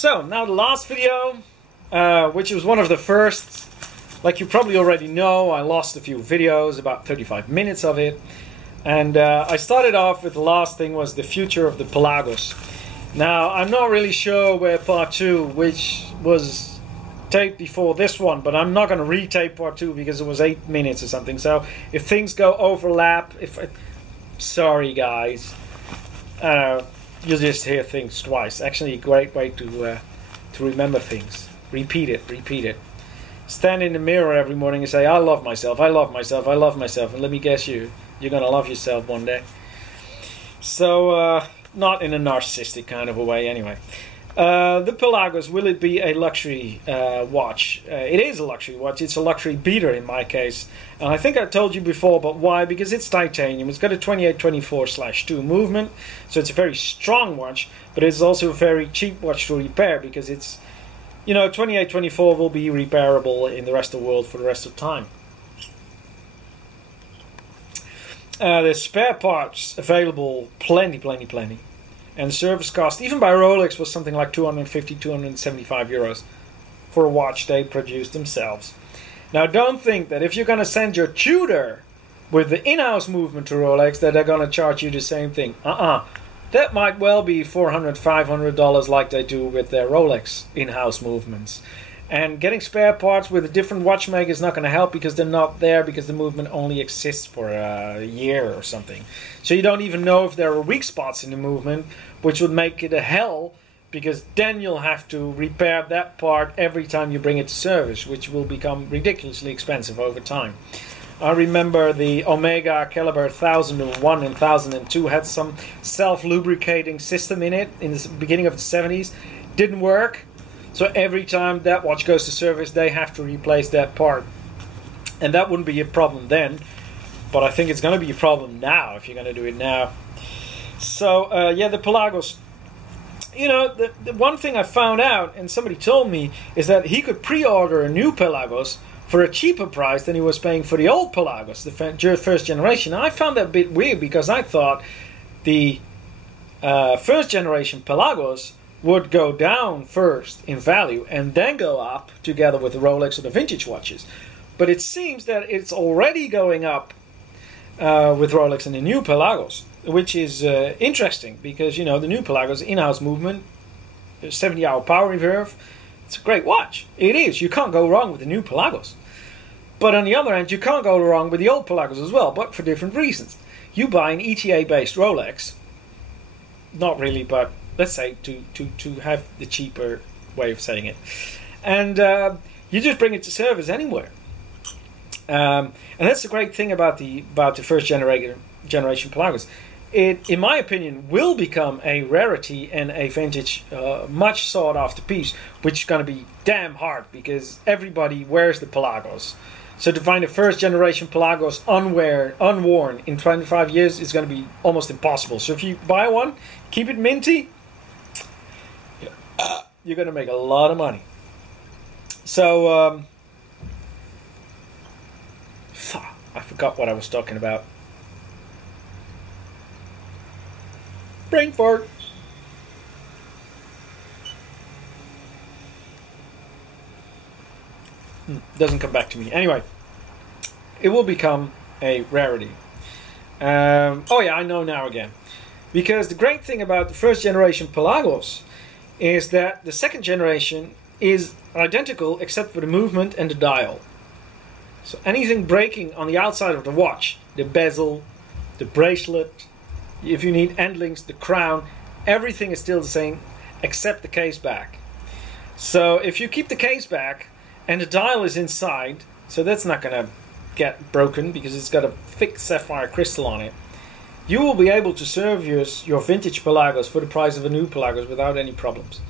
So, now the last video, which was one of the first, like you probably already know, I lost a few videos, about 35 minutes of it. And I started off with the last thing was the future of the Pelagos. Now, I'm not really sure where part 2, which was taped before this one, but I'm not going to retape part 2 because it was 8 minutes or something. So, if things go overlap, sorry guys, you'll just hear things twice. Actually, a great way to remember things. Repeat it. Stand in the mirror every morning and say, I love myself, I love myself, I love myself. And let me guess you're going to love yourself one day. So, not in a narcissistic kind of a way anyway. The Pelagos, will it be a luxury watch? It is a luxury watch. It's a luxury beater in my case. And I think I told you before, but why? Because it's titanium. It's got a 2824/2 movement, so it's a very strong watch, but it's also a very cheap watch to repair because it's, 2824 will be repairable in the rest of the world for the rest of time. There's spare parts available, plenty. And the service cost, even by Rolex, was something like 250, 275 euros for a watch they produced themselves. Now, don't think that if you're going to send your Tudor with the in-house movement to Rolex, that they're going to charge you the same thing. That might well be $400, $500 like they do with their Rolex in-house movements. And getting spare parts with a different watchmaker is not going to help because they're not there, because the movement only exists for a year or something. So you don't even know if there are weak spots in the movement, which would make it a hell, because then you'll have to repair that part every time you bring it to service, which will become ridiculously expensive over time. I remember the Omega Caliber 1001 and 1002 had some self-lubricating system in it in the beginning of the 70s. Didn't work. So every time that watch goes to service, they have to replace that part. And that wouldn't be a problem then, but I think it's going to be a problem now if you're going to do it now. So, yeah, the Pelagos. The one thing I found out, and somebody told me, is that he could pre-order a new Pelagos for a cheaper price than he was paying for the old Pelagos, the first generation. And I found that a bit weird because I thought the first generation Pelagos would go down first in value and then go up together with the Rolex or the vintage watches. But it seems that it's already going up with Rolex and the new Pelagos, which is interesting because, the new Pelagos in-house movement, 70-hour power reserve, it's a great watch. It is. You can't go wrong with the new Pelagos. But on the other hand, you can't go wrong with the old Pelagos as well, but for different reasons. You buy an ETA-based Rolex, not really, but let's say to have the cheaper way of saying it, and you just bring it to service anywhere, and that's the great thing about the first generation Pelagos. It, in my opinion, will become a rarity and a vintage, much sought after piece, which is going to be damn hard because everybody wears the Pelagos. So to find a first generation Pelagos unworn in 25 years is going to be almost impossible. So if you buy one, keep it minty, you're going to make a lot of money. So, I forgot what I was talking about. Brain fart. Doesn't come back to me. Anyway, it will become a rarity. Oh yeah, I know now again. Because the great thing about the first generation Pelagos is that the second generation is identical except for the movement and the dial. So anything breaking on the outside of the watch, the bezel, the bracelet, if you need end links, the crown, everything is still the same except the case back. So if you keep the case back and the dial is inside, so that's not going to get broken because it's got a thick sapphire crystal on it, you will be able to serve your vintage Pelagos for the price of a new Pelagos without any problems.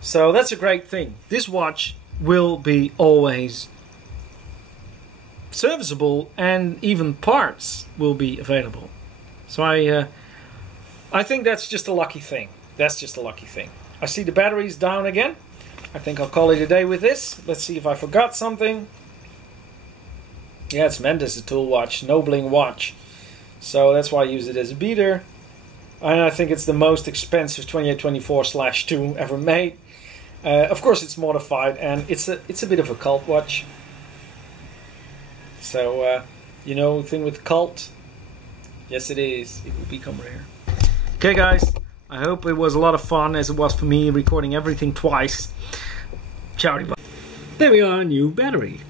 So that's a great thing. This watch will be always serviceable and even parts will be available. So I think that's just a lucky thing. That's just a lucky thing. I see the battery's down again. I think I'll call it a day with this. Let's see if I forgot something. Yeah, it's meant as a tool watch, no bling watch. So that's why I use it as a beater. And I think it's the most expensive 2824/2 ever made. Of course, it's modified, and it's a bit of a cult watch. So, you know, the thing with cult, yes it is, it will become rare. Okay guys, I hope it was a lot of fun as it was for me recording everything twice. Ciao. There we are, new battery.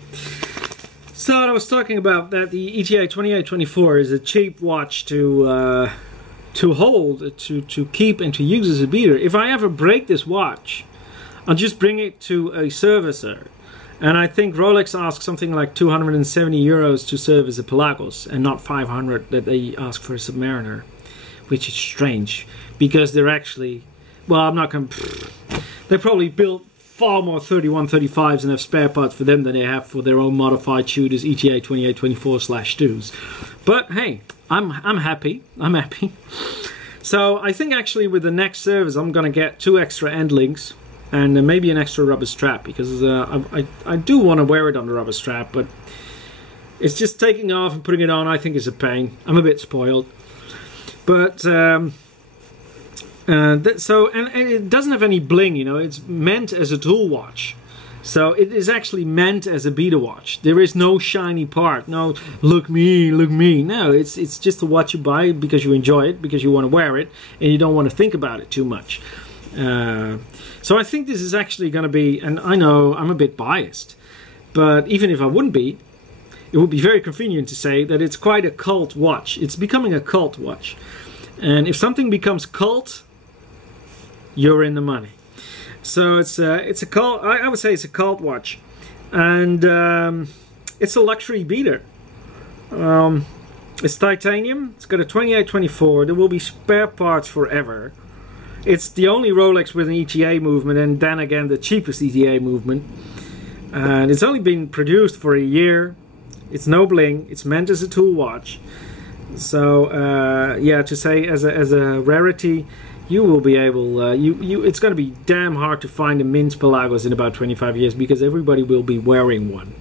So I was talking about that the ETA 2824 is a cheap watch to hold, to keep and to use as a beater. If I ever break this watch, I'll just bring it to a servicer. And I think Rolex asks something like 270 euros to serve as a Pelagos, and not 500 that they ask for a Submariner, which is strange because they're actually, well, I'm not going to, they probably built far more 3135s and have spare parts for them than they have for their own modified Tudors ETA 2824/2s. But hey, I'm happy. I'm happy. So I think actually with the next service I'm going to get 2 extra end links and maybe an extra rubber strap, because I do want to wear it on the rubber strap, but it's just taking off and putting it on I think is a pain. I'm a bit spoiled. But so it doesn't have any bling, you know. It's meant as a tool watch, so it is actually meant as a beater watch. There is no shiny part, no look me, look me. No, it's just a watch you buy because you enjoy it, because you want to wear it, and you don't want to think about it too much. So I think this is actually going to be, and I know I'm a bit biased, but even if I wouldn't be, it would be very convenient to say that it's quite a cult watch. It's becoming a cult watch. And if something becomes cult, you're in the money. So it's a cult. I would say it's a cult watch, and it's a luxury beater. It's titanium. It's got a 2824. There will be spare parts forever. It's the only Rolex with an ETA movement, and then again the cheapest ETA movement. And it's only been produced for a year. It's no bling. It's meant as a tool watch. So yeah, to say as a rarity, you will be able. It's going to be damn hard to find a mint Pelagos in about 25 years, because everybody will be wearing one.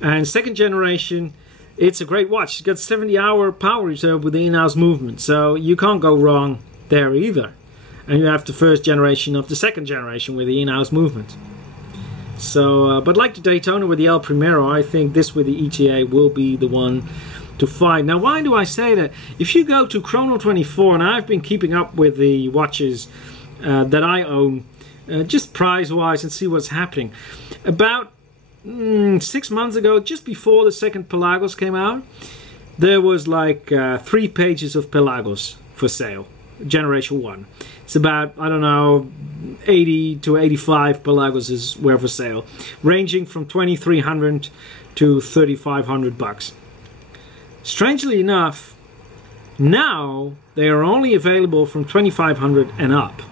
And second generation, it's a great watch. It's got 70-hour power reserve with the in-house movement, so you can't go wrong there either. And you have the first generation of the second generation with the in-house movement. So, but like the Daytona with the El Primero, I think this with the ETA will be the one to find. Now, why do I say that? If you go to Chrono24, and I've been keeping up with the watches that I own, just price-wise, and see what's happening. About 6 months ago, just before the second Pelagos came out, there was like 3 pages of Pelagos for sale, Generation 1. It's about, I don't know, 80 to 85 Pelagoses were for sale, ranging from 2,300 to 3,500 bucks. Strangely enough, now they are only available from 2,500 and up.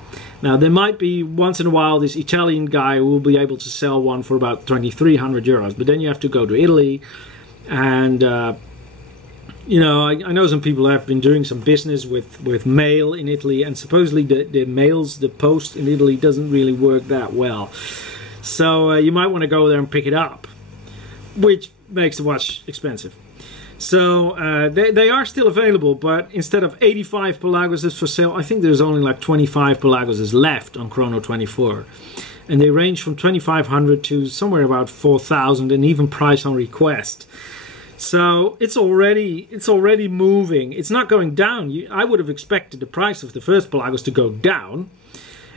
Now there might be once in a while this Italian guy who will be able to sell one for about 2,300 euros, but then you have to go to Italy, and you know, I know some people have been doing some business with mail in Italy, and supposedly the post in Italy doesn't really work that well. So you might want to go there and pick it up, which makes the watch expensive. So they are still available, but instead of 85 Pelagoses for sale, I think there's only like 25 Pelagoses left on Chrono24. And they range from 2,500 to somewhere about 4,000, and even price on request. So it's already moving. It's not going down. I would have expected the price of the first Pelagos to go down,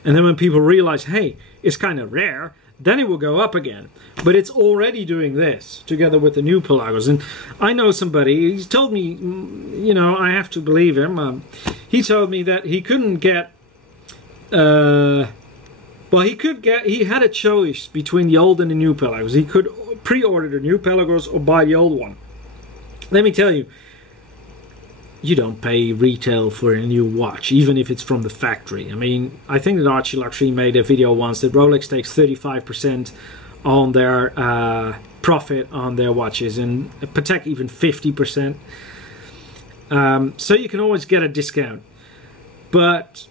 and then when people realize, hey, it's kind of rare, then it will go up again. But it's already doing this together with the new Pelagos. And I know somebody, he's told me, you know, I have to believe him. He told me that he couldn't get, well, he had a choice between the old and the new Pelagos. He could pre-order the new Pelagos or buy the old one. Let me tell you, you don't pay retail for a new watch, even if it's from the factory. I mean, I think that Archie Luxury made a video once that Rolex takes 35% on their profit on their watches, and Patek even 50%. So you can always get a discount. But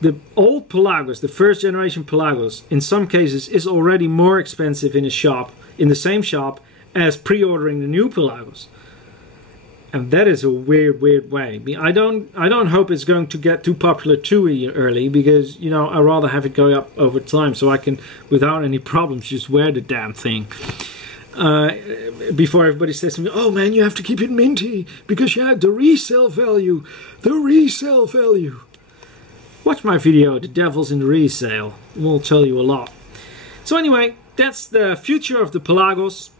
the old Pelagos, the first generation Pelagos, in some cases is already more expensive in a shop, in the same shop, as pre-ordering the new Pelagos. And that is a weird way. I mean, I don't hope it's going to get too popular too early, because, you know, I'd rather have it go up over time so I can, without any problems, just wear the damn thing. Before everybody says to me, oh man, you have to keep it minty because you have the resale value. The resale value. Watch my video, The Devil's in the Resale. It will tell you a lot. So anyway, that's the future of the Pelagos.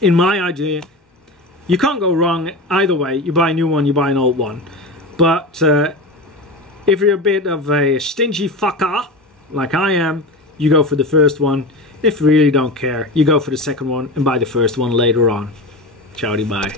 In my idea, you can't go wrong either way. You buy a new one, you buy an old one. But if you're a bit of a stingy fucker, like I am, you go for the first one. If you really don't care, you go for the second one and buy the first one later on. Ciao, bye.